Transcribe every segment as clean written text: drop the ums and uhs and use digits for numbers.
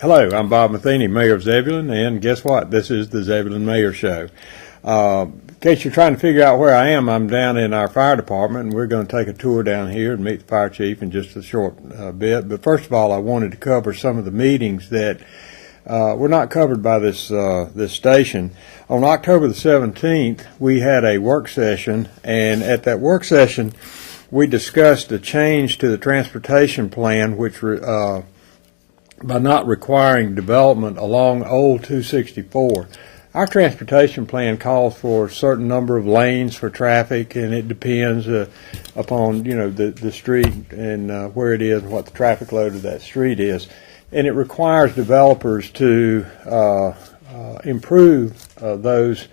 Hello, I'm Bob Matheny, Mayor of Zebulon, and guess what? This is the Zebulon Mayor Show. In case you're trying to figure out where I am, I'm down in our fire department, and we're going to take a tour down here and meet the fire chief in just a short bit. But first of all, I wanted to cover some of the meetings that were not covered by this station. On October the 17th, we had a work session, and at that work session, we discussed a change to the transportation plan, which by not requiring development along Old 264. Our transportation plan calls for a certain number of lanes for traffic, and it depends upon the street and where it is and what the traffic load of that street is. And it requires developers to improve those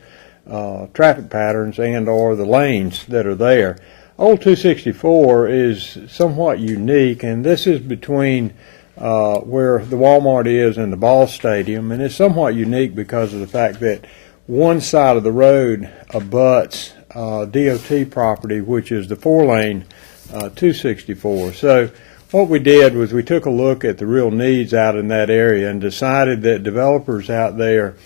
traffic patterns and or the lanes that are there. Old 264 is somewhat unique, and this is between where the Walmart is and the ball stadium, and it's somewhat unique because of the fact that one side of the road abuts DOT property, which is the 4-lane 264. So what we did was we took a look at the real needs out in that area and decided that developers out there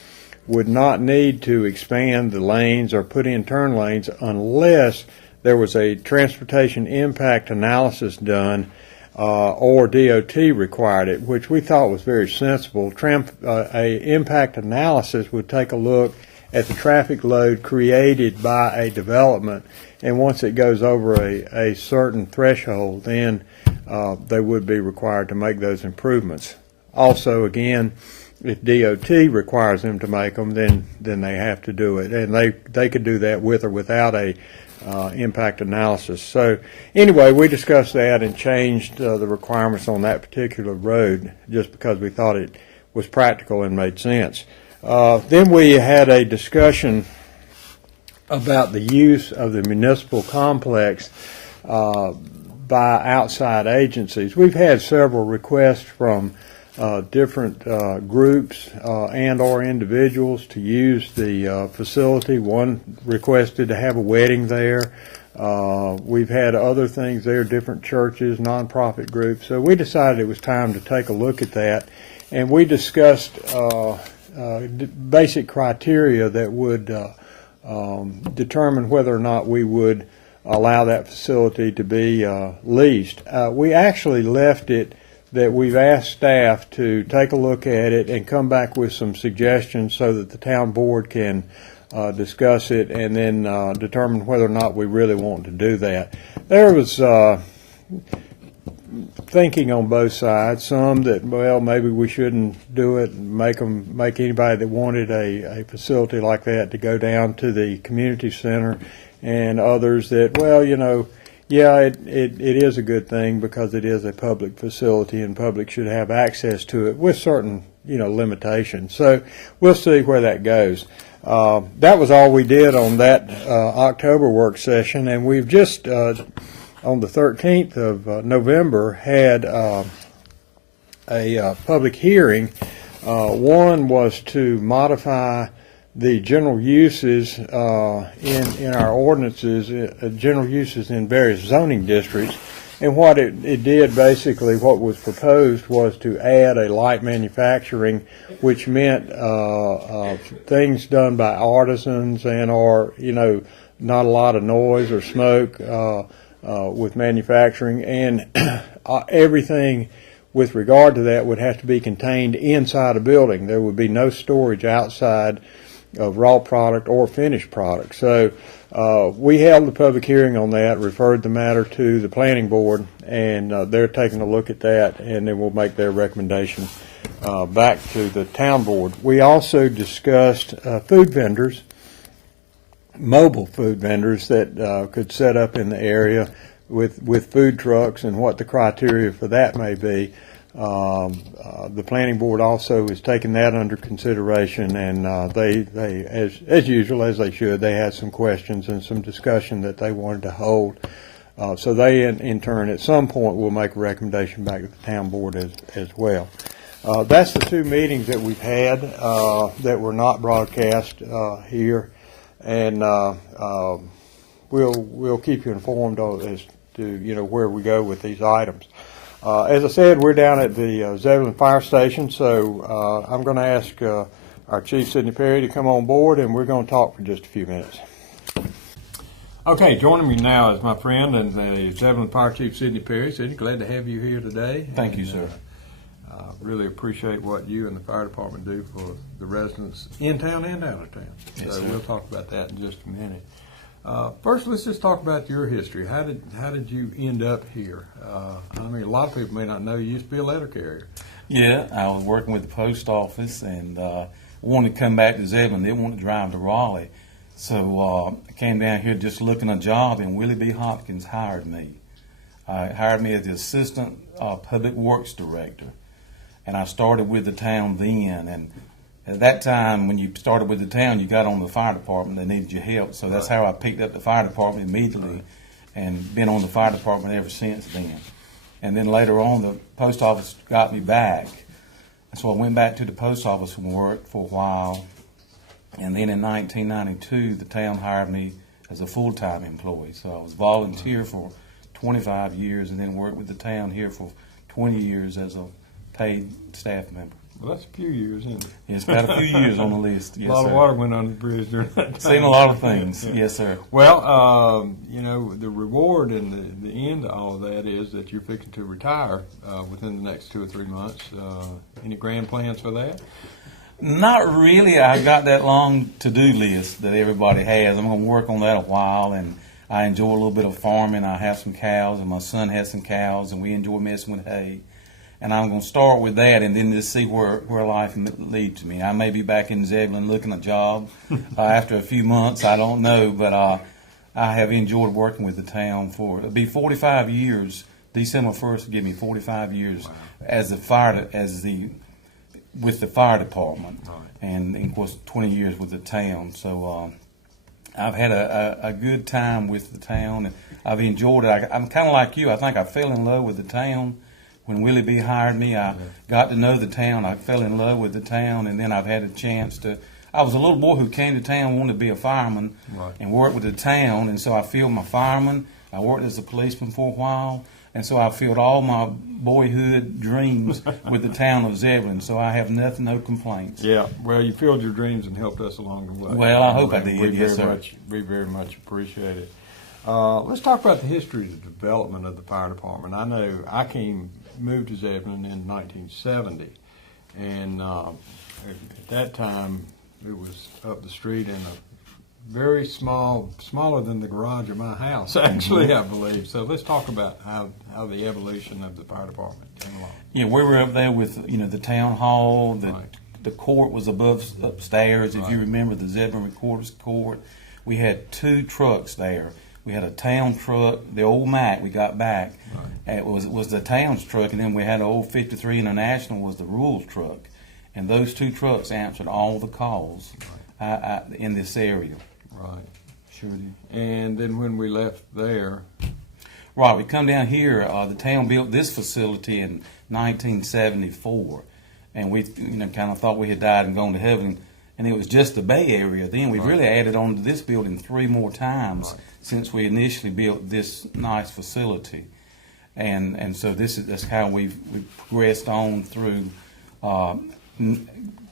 would not need to expand the lanes or put in turn lanes unless there was a transportation impact analysis done or DOT required it, which we thought was very sensible. A impact analysis would take a look at the traffic load created by a development, and once it goes over a certain threshold, then they would be required to make those improvements. Also, again, if DOT requires them to make them, then they have to do it, and they could do that with or without a impact analysis. So anyway, we discussed that and changed the requirements on that particular road just because we thought it was practical and made sense. Then we had a discussion about the use of the municipal complex by outside agencies. We've had several requests from different groups and or individuals to use the facility. One requested to have a wedding there. We've had other things there, different churches, nonprofit groups. So we decided it was time to take a look at that, and we discussed basic criteria that would determine whether or not we would allow that facility to be leased. We actually left it that we've asked staff to take a look at it and come back with some suggestions so that the town board can discuss it and then determine whether or not we really want to do that. There was thinking on both sides, some that, well, maybe we shouldn't do it and make anybody that wanted a facility like that to go down to the community center, and others that, well, yeah, it is a good thing because it is a public facility and public should have access to it with certain, limitations. So we'll see where that goes. That was all we did on that October work session, and we've just, on the 13th of November, had a public hearing. One was to modify the general uses in our ordinances, general uses in various zoning districts, and what it did basically, what was proposed was to add a light manufacturing, which meant things done by artisans and or not a lot of noise or smoke with manufacturing, and everything with regard to that would have to be contained inside a building. There would be no storage outside of raw product or finished product. So we held the public hearing on that, referred the matter to the planning board, and they're taking a look at that, and then we'll make their recommendation back to the town board. We also discussed food vendors, mobile food vendors that could set up in the area with food trucks and what the criteria for that may be. The planning board also is taking that under consideration, and they as usual, as they should, they had some questions and some discussion that they wanted to hold. So they in turn at some point will make a recommendation back to the town board as well. That's the two meetings that we've had that were not broadcast here, and we'll keep you informed as to where we go with these items. As I said, we're down at the Zebulon Fire Station, so I'm going to ask our Chief Sidney Perry to come on board, and we're going to talk for just a few minutes. Okay, joining me now is my friend and the Zebulon Fire Chief Sidney Perry. Sidney, glad to have you here today. Thank you, sir. Really appreciate what you and the fire department do for the residents in town and out of town. Yes, so sir. We'll talk about that in just a minute. First, let's just talk about your history. How did you end up here? I mean, a lot of people may not know you used to be a letter carrier. Yeah, I was working with the post office and wanted to come back to Zebulon. Didn't want to drive to Raleigh. So I came down here just looking a job, and Willie B. Hopkins hired me. Hired me as the Assistant Public Works Director. And I started with the town then. And at that time, when you started with the town, you got on the fire department. They needed your help. So that's how I picked up the fire department immediately and been on the fire department ever since then. And then later on, the post office got me back. So I went back to the post office and worked for a while. And then in 1992, the town hired me as a full-time employee. So I was volunteer for 25 years and then worked with the town here for 20 years as a paid staff member. Well, that's a few years, isn't it? It's got a few years on the list. Yes, a lot sir. of water went under the bridge during that time. Seen a lot of things. Yes, sir. Well, the reward and the end of all of that is that you're fixing to retire within the next 2 or 3 months. Any grand plans for that? Not really. I got that long to-do list that everybody has. I'm going to work on that a while, and I enjoy a little bit of farming. I have some cows, and my son has some cows, and we enjoy messing with hay. And I'm going to start with that and then just see where life leads me. I may be back in Zebulon looking a job after a few months. I don't know, but I have enjoyed working with the town for it'll be 45 years. December 1st will give me 45 years with the fire department, and of course 20 years with the town. So I've had a good time with the town, and I've enjoyed it. I'm kind of like you. I think I fell in love with the town. When Willie B. hired me, I got to know the town. I fell in love with the town, and then I've had a chance to. I was a little boy who came to town, wanted to be a fireman, and worked with the town, and so I filled my fireman. I worked as a policeman for a while, and so I filled all my boyhood dreams with the town of Zebulon. So I have no complaints. Yeah, well, you filled your dreams and helped us along the way. Well, I hope I did. Yes, sir. We very much appreciate it. Let's talk about the history of the development of the fire department. I know I moved to Zebulon in 1970, and at that time it was up the street in a very smaller than the garage of my house, actually, I believe. So let's talk about how the evolution of the fire department came along. Yeah, we were up there with the town hall. The court was upstairs. If you remember the Zebulon Recorder's Court, we had 2 trucks there. We had a town truck, the old Mack we got back. It was the town's truck, and then we had an old 53 International was the rural truck. And those 2 trucks answered all the calls in this area. Right. Sure did. And then when we left there... Right, we come down here. The town built this facility in 1974. And we kind of thought we had died and gone to heaven. And it was just the Bay Area then. We've really added on to this building 3 more times since we initially built this nice facility. And so that's how we've progressed on through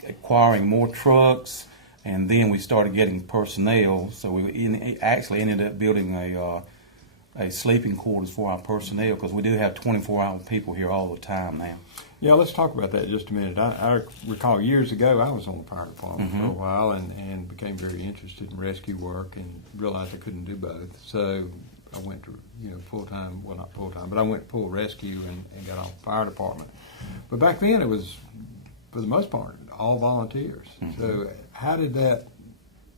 acquiring more trucks, and then we started getting personnel. So we actually ended up building a sleeping quarters for our personnel, because we do have 24-hour people here all the time now. Yeah, let's talk about that just a minute. I recall years ago I was on the fire department for a while and became very interested in rescue work and realized I couldn't do both. So I went to full-time, well, not full-time, but I went full rescue and got on the fire department. But back then it was, for the most part, all volunteers. So how did that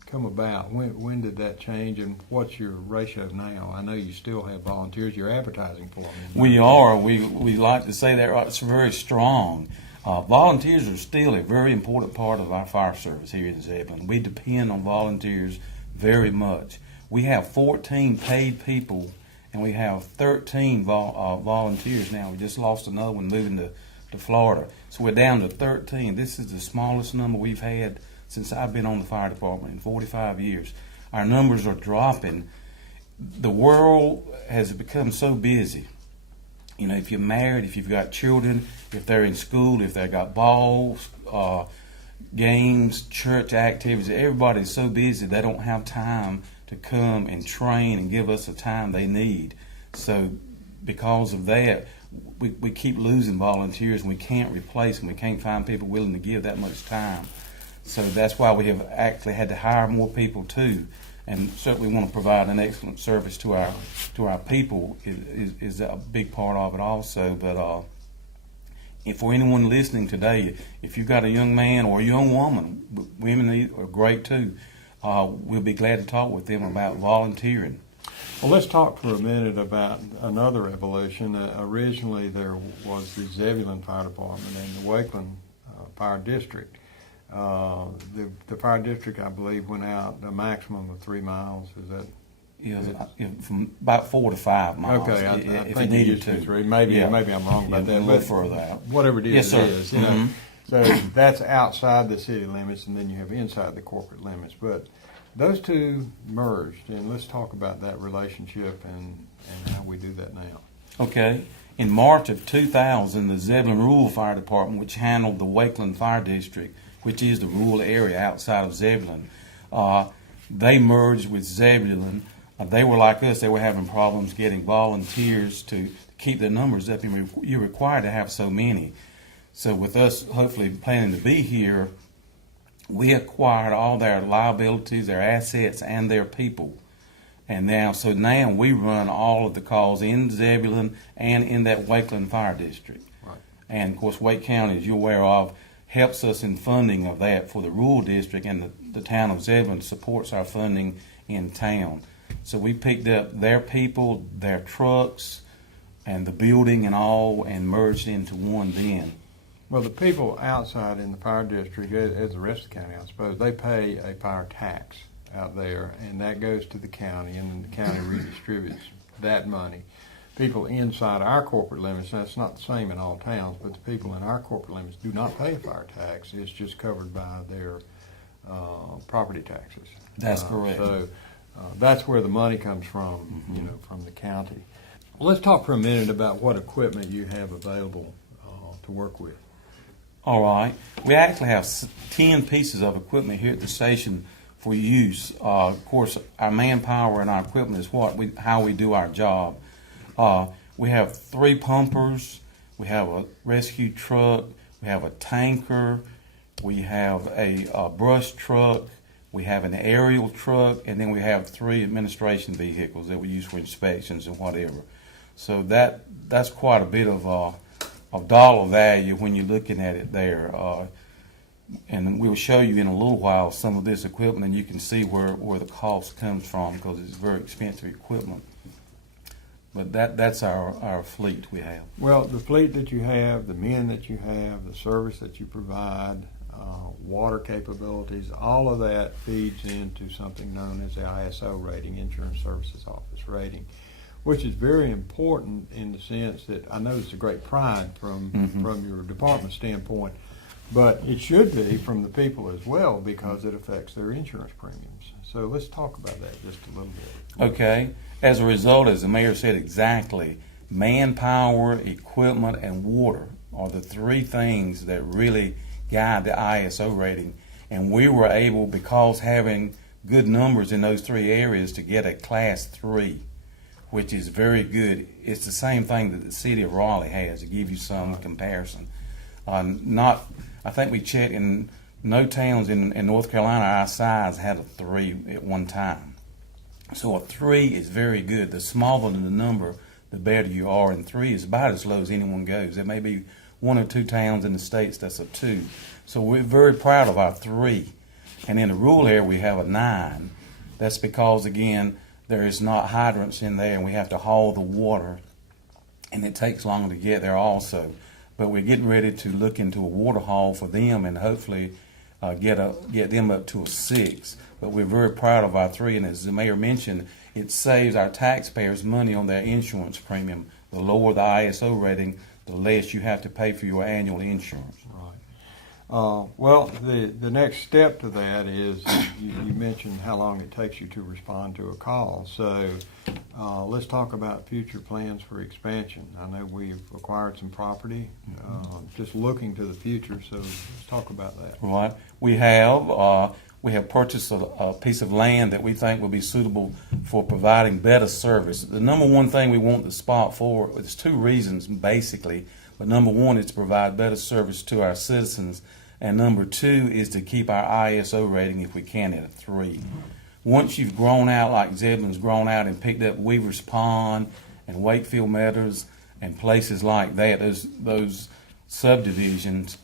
come about? When did that change, and what's your ratio now? I know you still have volunteers. You're advertising for them. We are. We like to say that it's very strong. Volunteers are still a very important part of our fire service here in Zebulon. We depend on volunteers very much. We have 14 paid people, and we have 13 volunteers now. We just lost another one moving to Florida. So we're down to 13. This is the smallest number we've had since I've been on the fire department in 45 years. Our numbers are dropping. The world has become so busy You know, if you're married, if you've got children, if they're in school, if they've got balls, games, church activities, everybody's so busy they don't have time to come and train and give us the time they need. So because of that, we keep losing volunteers, and we can't replace them. We can't find people willing to give that much time. So that's why we have actually had to hire more people too, and certainly want to provide an excellent service to our people is a big part of it also. But if for anyone listening today, if you've got a young man or a young woman, women are great too, we'll be glad to talk with them about volunteering. Well, let's talk for a minute about another evolution. Originally, there was the Zebulon Fire Department and the Wakeland Fire District. The fire district, I believe, went out a maximum of 3 miles. Is that? From about 4 to 5 miles. Okay, I if think it needed used to 3. Maybe I'm wrong about that. A little further out. Whatever it is, Yes, sir. it is. You know. So that's outside the city limits, and then you have inside the corporate limits. But those two merged, and let's talk about that relationship and how we do that now. Okay. In March of 2000, the Zebulon Rural Fire Department, which handled the Wakeland Fire District, which is the rural area outside of Zebulon, they merged with Zebulon. They were like us. They were having problems getting volunteers to keep their numbers up, and you're required to have so many. So with us hopefully planning to be here, we acquired all their liabilities, their assets, and their people. And now we run all of the calls in Zebulon and in that Wakeland Fire District. Right. And of course, Wake County, as you're aware of, helps us in funding of that for the rural district, and the town of Zebulon supports our funding in town. So we picked up their people, their trucks, and the building and all, and merged into one then. Well, the people outside in the fire district, as the rest of the county, I suppose, they pay a fire tax out there, and that goes to the county, and then the county redistributes that money. People inside our corporate limits, that's not the same in all towns, but the people in our corporate limits do not pay a fire tax. It's just covered by their property taxes. That's correct. So that's where the money comes from, from the county. Well, let's talk for a minute about what equipment you have available to work with. All right. We actually have 10 pieces of equipment here at the station for use. Of course, our manpower and our equipment is how we do our job. We have 3 pumpers. We have a rescue truck. We have a tanker. We have a brush truck. We have an aerial truck, and then we have 3 administration vehicles that we use for inspections and whatever. So that's quite a bit of dollar value when you're looking at it there. And we'll show you in a little while some of this equipment, and you can see where the cost comes from, because it's very expensive equipment. But that's our fleet we have. Well, the fleet that you have, the men that you have, the service that you provide, water capabilities, all of that feeds into something known as the ISO rating, Insurance Services Office rating, which is very important in the sense that I know it's a great pride from your department standpoint, but it should be from the people as well, because it affects their insurance premiums. So let's talk about that just a little bit. Okay. As a result, as the mayor said exactly, manpower, equipment, and water are the 3 things that really guide the ISO rating. And we were able, because having good numbers in those 3 areas, to get a Class 3, which is very good. It's the same thing that the city of Raleigh has, to give you some comparison. I think we checked, in no towns in North Carolina our size had a 3 at one time. So a 3 is very good. The smaller the number, the better you are, and 3 is about as low as anyone goes. There may be 1 or 2 towns in the states that's a 2. So we're very proud of our 3. And in the rural area we have a 9. That's because, again, there is not hydrants in there, and we have to haul the water, and it takes longer to get there also. But we're getting ready to look into a water haul for them, and hopefully get them up to a 6. But we're very proud of our 3, and as the mayor mentioned, it saves our taxpayers money on their insurance premium. The lower the ISO rating, the less you have to pay for your annual insurance. Right. Well, the next step to that is you mentioned how long it takes you to respond to a call. So let's talk about future plans for expansion. I know we've acquired some property, just looking to the future. So let's talk about that. Right. We have purchased a piece of land that we think will be suitable for providing better service. The number one thing we want the spot for is two reasons, basically. But number one is to provide better service to our citizens. And number two is to keep our ISO rating, if we can, at a 3. Once you've grown out like Zebulon's grown out and picked up Weaver's Pond and Wakefield Meadows and places like that, those subdivisions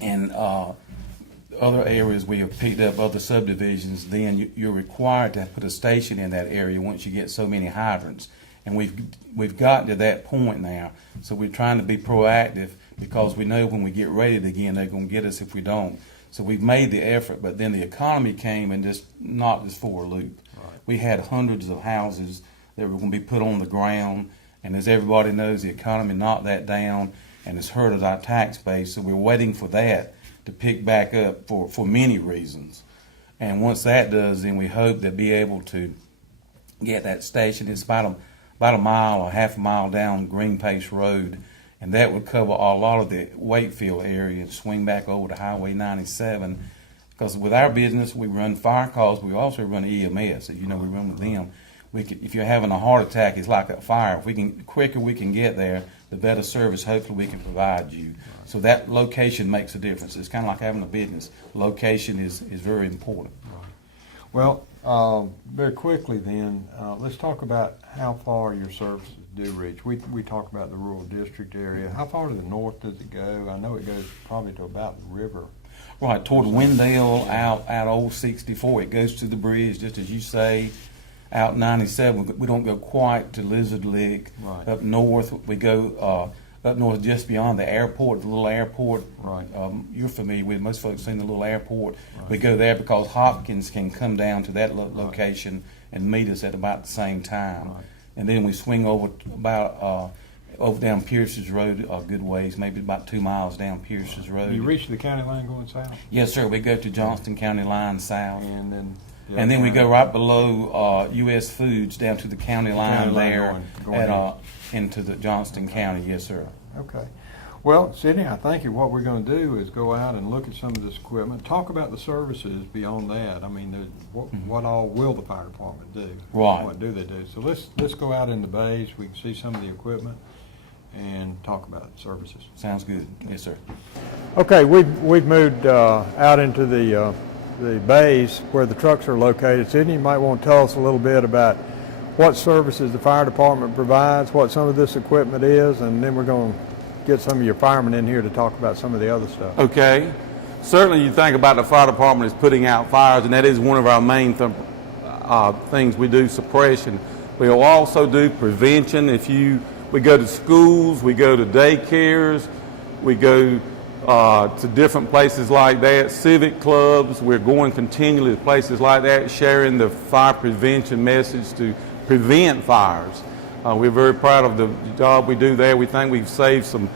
and other areas where you've picked up other subdivisions, then you're required to put a station in that area once you get so many hydrants. And we've gotten to that point now, so we're trying to be proactive because we know when we get ready again, they're going to get us if we don't. So we've made the effort, but then the economy came and just knocked us for a loop. Right. We had hundreds of houses that were going to be put on the ground, and as everybody knows, the economy knocked that down and it's hurt our tax base, so we're waiting for that to pick back up for many reasons. And once that does, then we hope to be able to get that station. It's about a mile or half a mile down Green Pace Road, and that would cover a lot of the Wakefield area and swing back over to Highway 97. Because with our business, we run fire calls, we also run EMS. You know, we run with them. If you're having a heart attack, it's like a fire. The quicker we can get there, the better service hopefully we can provide you. Right. So that location makes a difference. It's kind of like having a business. Location is very important. Right. Well, very quickly then, let's talk about how far your services do reach. We talk about the rural district area. How far to the north does it go? I know it goes probably to about the river. Right, toward Wendell, out old 64. It goes to the bridge, just as you say. Out 97, we don't go quite to Lizard Lick. Right. Up north, we go up north just beyond the airport, the little airport. Right. You're familiar with. Most folks seen the little airport. Right. We go there because Hopkins can come down to that location and meet us at about the same time. Right. And then we swing over about over down Pierce's Road a good ways, maybe about 2 miles down Pierce's Road. You reach the county line going south? Yes, sir. We go to Johnston County line south. And then we go right below U.S. Foods down to the county line there going into the Johnston County. Yes, sir. Okay. Well, Sidney, I think what we're going to do is go out and look at some of this equipment, talk about the services beyond that. I mean, what all will the fire department do? Right. What do they do? So let's go out in the bays. We can see some of the equipment and talk about services. Sounds good. Yes, sir. Okay, we've moved out into the bays where the trucks are located. Sidney, you might want to tell us a little bit about what services the fire department provides, what some of this equipment is, and then we're going to get some of your firemen in here to talk about some of the other stuff. Okay. Certainly you think about the fire department as putting out fires, and that is one of our main things we do, suppression. We'll also do prevention. We go to schools, we go to daycares, we go to different places like that, civic clubs. We're going continually to places like that, sharing the fire prevention message to prevent fires. We're very proud of the job we do there. We think we've saved some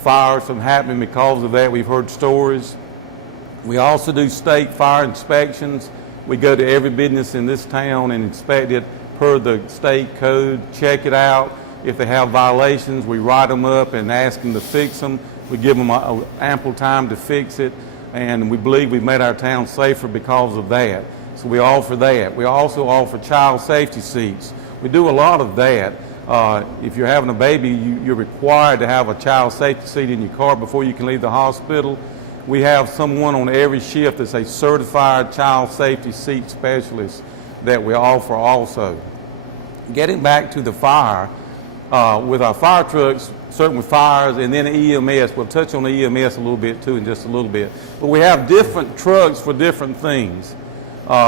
fires from happening because of that. We've heard stories. We also do state fire inspections. We go to every business in this town and inspect it per the state code, check it out. If they have violations, we write them up and ask them to fix them. We give them ample time to fix it, and we believe we've made our town safer because of that. So we offer that. We also offer child safety seats. We do a lot of that. If you're having a baby, you're required to have a child safety seat in your car before you can leave the hospital. We have someone on every shift that's a certified child safety seat specialist that we offer also. Getting back to the fire, with our fire trucks, certainly with fires, and then EMS. We'll touch on the EMS a little bit too in just a little bit. But we have different trucks for different things.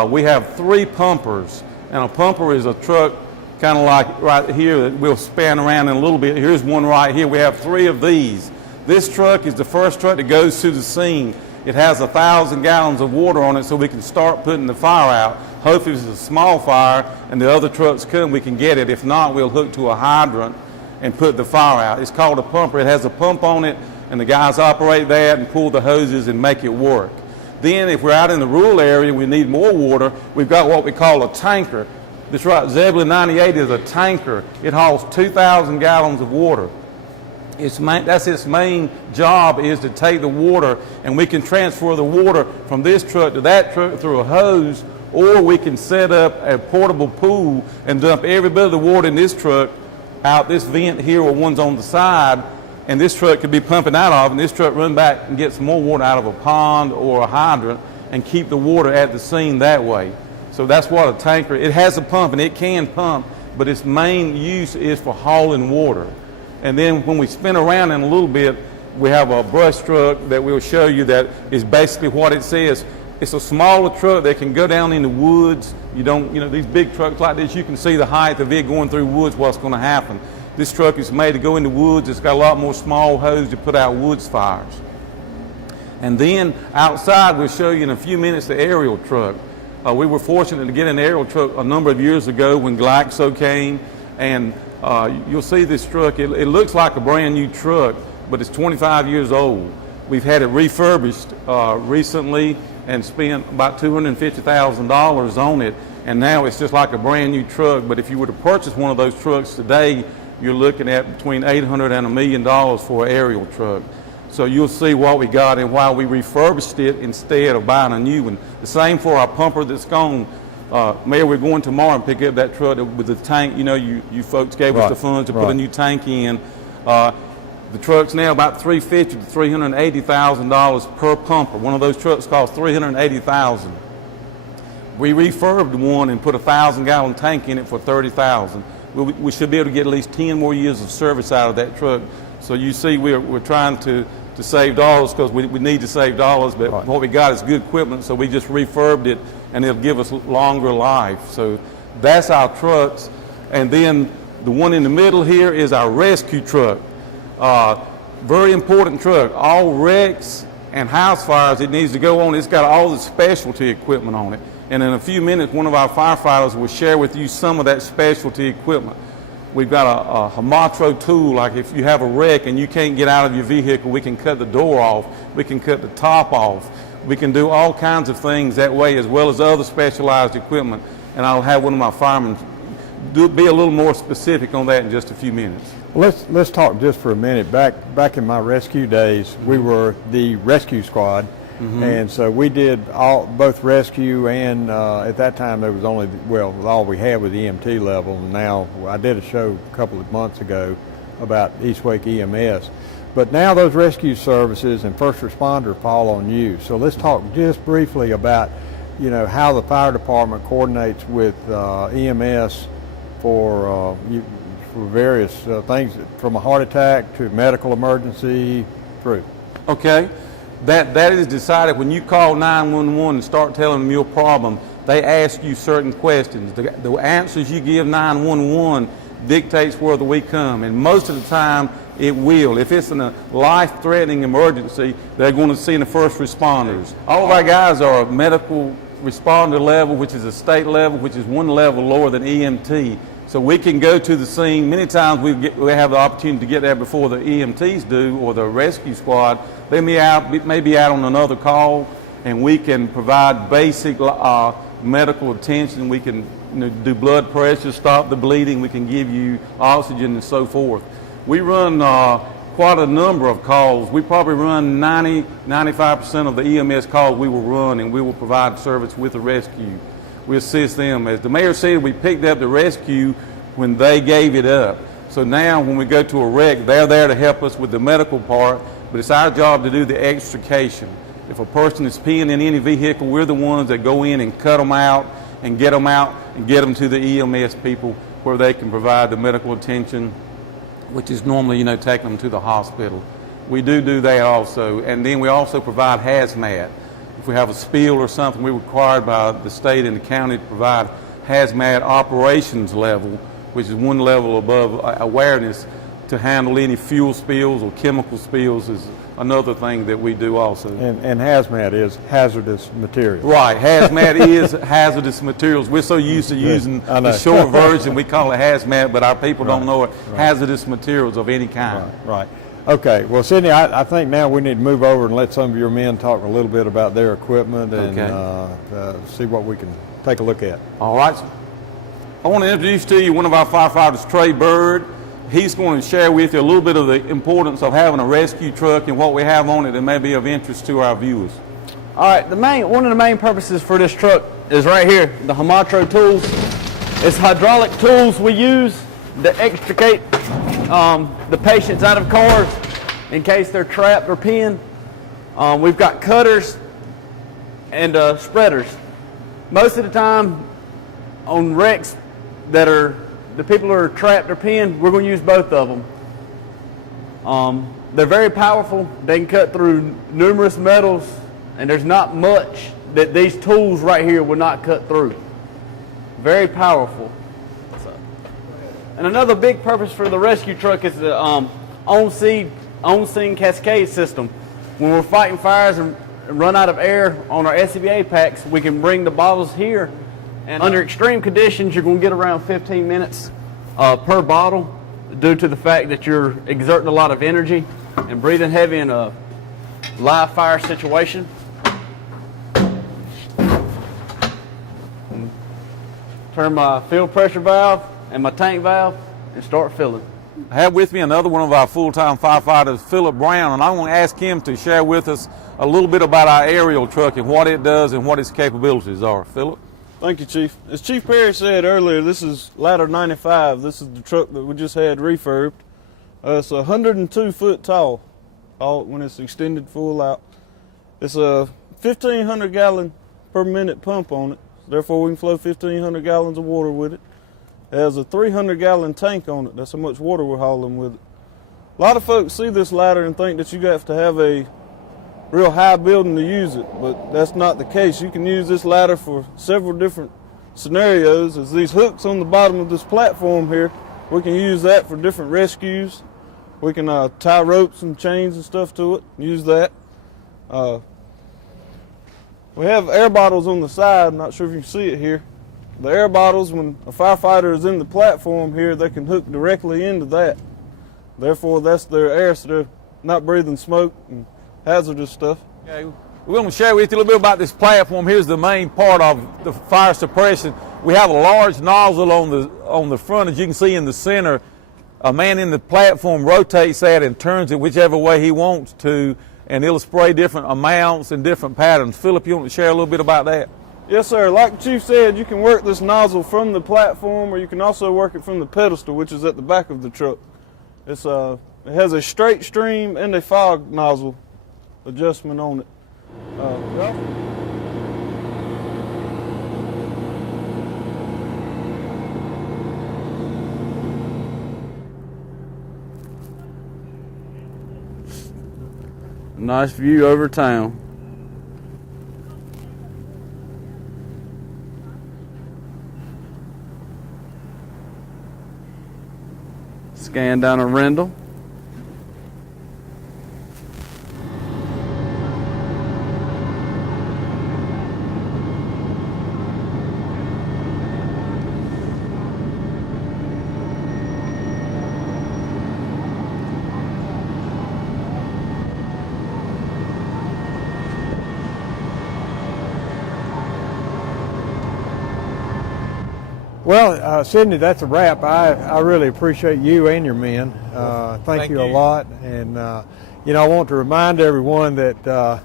We have 3 pumpers, and a pumper is a truck kind of like right here that we'll span around in a little bit. Here's one right here. We have 3 of these. This truck is the first truck that goes to the scene. It has 1,000 gallons of water on it so we can start putting the fire out. Hopefully if it's a small fire and the other trucks come, we can get it. If not, we'll hook to a hydrant and put the fire out. It's called a pumper. It has a pump on it and the guys operate that and pull the hoses and make it work. Then if we're out in the rural area and we need more water, we've got what we call a tanker. That's right, Zebulon 98 is a tanker. It hauls 2,000 gallons of water. That's its main job, is to take the water, and we can transfer the water from this truck to that truck through a hose, or we can set up a portable pool and dump every bit of the water in this truck out this vent here or one's on the side, and this truck could be pumping out of, and this truck run back and get some more water out of a pond or a hydrant and keep the water at the scene that way. So that's what a tanker, it has a pump and it can pump, but its main use is for hauling water. And then when we spin around in a little bit, we have a brush truck that we'll show you that is basically what it says. It's a smaller truck that can go down in the woods. These big trucks like this, you can see the height of it going through woods, what's going to happen. This truck is made to go in the woods. It's got a lot more small hose to put out woods fires. And then outside, we'll show you in a few minutes the aerial truck. We were fortunate to get an aerial truck a number of years ago when Glaxo came, and you'll see this truck. It looks like a brand new truck, but it's 25 years old. We've had it refurbished recently and spent about $250,000 on it, and now it's just like a brand new truck. But if you were to purchase one of those trucks today, you're looking at between $800,000 and $1 million for an aerial truck. So you'll see what we got and why we refurbished it instead of buying a new one. The same for our pumper that's gone. Mayor, we're going tomorrow and pick up that truck with the tank. You folks gave us the funds to put a new tank in. The truck's now about $350,000 to $380,000 per pumper. One of those trucks costs $380,000. We refurbed one and put a 1,000-gallon tank in it for $30,000. We should be able to get at least 10 more years of service out of that truck. So you see, we're trying to save dollars because we need to save dollars, but what we got is good equipment, so we just refurbed it, and it'll give us longer life. So that's our trucks. And then the one in the middle here is our rescue truck. Very important truck. All wrecks and house fires it needs to go on, it's got all the specialty equipment on it. And in a few minutes, one of our firefighters will share with you some of that specialty equipment. We've got a Hamatro tool, like if you have a wreck and you can't get out of your vehicle, we can cut the door off, we can cut the top off, we can do all kinds of things that way, as well as other specialized equipment. And I'll have one of my firemen be a little more specific on that in just a few minutes. Let's talk just for a minute. Back in my rescue days, we were the rescue squad. And so we did both rescue and at that time there was only, all we had was EMT level. And now I did a show a couple of months ago about East Wake EMS. But now those rescue services and first responder fall on you. So let's talk just briefly about, how the fire department coordinates with EMS for various things, from a heart attack to medical emergency through. Okay. That is decided when you call 911 and start telling them your problem. They ask you certain questions. The answers you give 911 dictates whether we come, and most of the time it will. If it's in a life-threatening emergency, they're going to send the first responders. All of our guys are a medical responder level, which is a state level, which is one level lower than EMT. So we can go to the scene. Many times we have the opportunity to get there before the EMTs do, or the rescue squad. They may be out on another call, and we can provide basic medical attention. We can do blood pressure, stop the bleeding. We can give you oxygen and so forth. We run quite a number of calls. We probably run 95% of the EMS calls we will run, and we will provide service with the rescue. We assist them. As the mayor said, we picked up the rescue when they gave it up. So now when we go to a wreck, they're there to help us with the medical part, but it's our job to do the extrication. If a person is peeing in any vehicle, we're the ones that go in and cut them out and get them to the EMS people where they can provide the medical attention, which is normally, taking them to the hospital. We do that also. And then we also provide hazmat. If we have a spill or something, we're required by the state and the county to provide hazmat operations level, which is one level above awareness, to handle any fuel spills or chemical spills is another thing that we do also. And hazmat is hazardous materials. Right, hazmat is hazardous materials. We're so used to using the short version, we call it hazmat, but our people don't know it. Hazardous materials of any kind. Right. Okay, well, Sydney, I think now we need to move over and let some of your men talk a little bit about their equipment and see what we can take a look at. All right. I want to introduce to you one of our firefighters, Trey Bird. He's going to share with you a little bit of the importance of having a rescue truck and what we have on it that may be of interest to our viewers. All right, one of the main purposes for this truck is right here, the Hamatro tools. It's hydraulic tools we use to extricate the patients out of cars in case they're trapped or pinned. We've got cutters and spreaders. Most of the time on wrecks that are the people who are trapped or pinned, we're going to use both of them. They're very powerful. They can cut through numerous metals, and there's not much that these tools right here would not cut through. Very powerful. And another big purpose for the rescue truck is the on-scene cascade system. When we're fighting fires and run out of air on our SCBA packs, we can bring the bottles here. And under extreme conditions, you're going to get around 15 minutes per bottle due to the fact that you're exerting a lot of energy and breathing heavy in a live fire situation. Turn my fill pressure valve and my tank valve and start filling. I have with me another one of our full-time firefighters, Philip Brown, and I want to ask him to share with us a little bit about our aerial truck and what it does and what its capabilities are. Philip? Thank you, Chief. As Chief Perry said earlier, this is Ladder 95. This is the truck that we just had refurbed. It's 102 foot tall when it's extended full out. It's a 1,500 gallon per minute pump on it. Therefore, we can flow 1,500 gallons of water with it. It has a 300 gallon tank on it. That's how much water we're hauling with it. A lot of folks see this ladder and think that you have to have a real high building to use it, but that's not the case. You can use this ladder for several different scenarios. As these hooks on the bottom of this platform here, we can use that for different rescues. We can tie ropes and chains and stuff to it, use that. We have air bottles on the side. I'm not sure if you can see it here. The air bottles, when a firefighter is in the platform here, they can hook directly into that. Therefore, that's their air, so they're not breathing smoke and hazardous stuff. Okay. We're going to share with you a little bit about this platform. Here's the main part of the fire suppression. We have a large nozzle on the front, as you can see in the center. A man in the platform rotates that and turns it whichever way he wants to, and it'll spray different amounts and different patterns. Philip, you want to share a little bit about that? Yes, sir. Like the Chief said, you can work this nozzle from the platform, or you can also work it from the pedestal, which is at the back of the truck. It has a straight stream and a fog nozzle adjustment on it. Nice view over town. Scan down a Rendell. Well, Sydney, that's a wrap. I really appreciate you and your men. Thank you a lot. And, I want to remind everyone that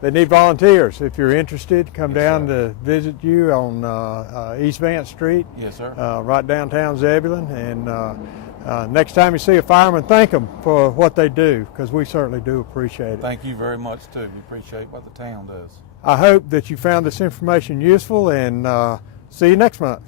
they need volunteers. If you're interested, come down to visit you on East Vance Street. Yes, sir. Right downtown Zebulon. And next time you see a fireman, thank them for what they do, because we certainly do appreciate it. Thank you very much, too. We appreciate what the town does. I hope that you found this information useful, and see you next month.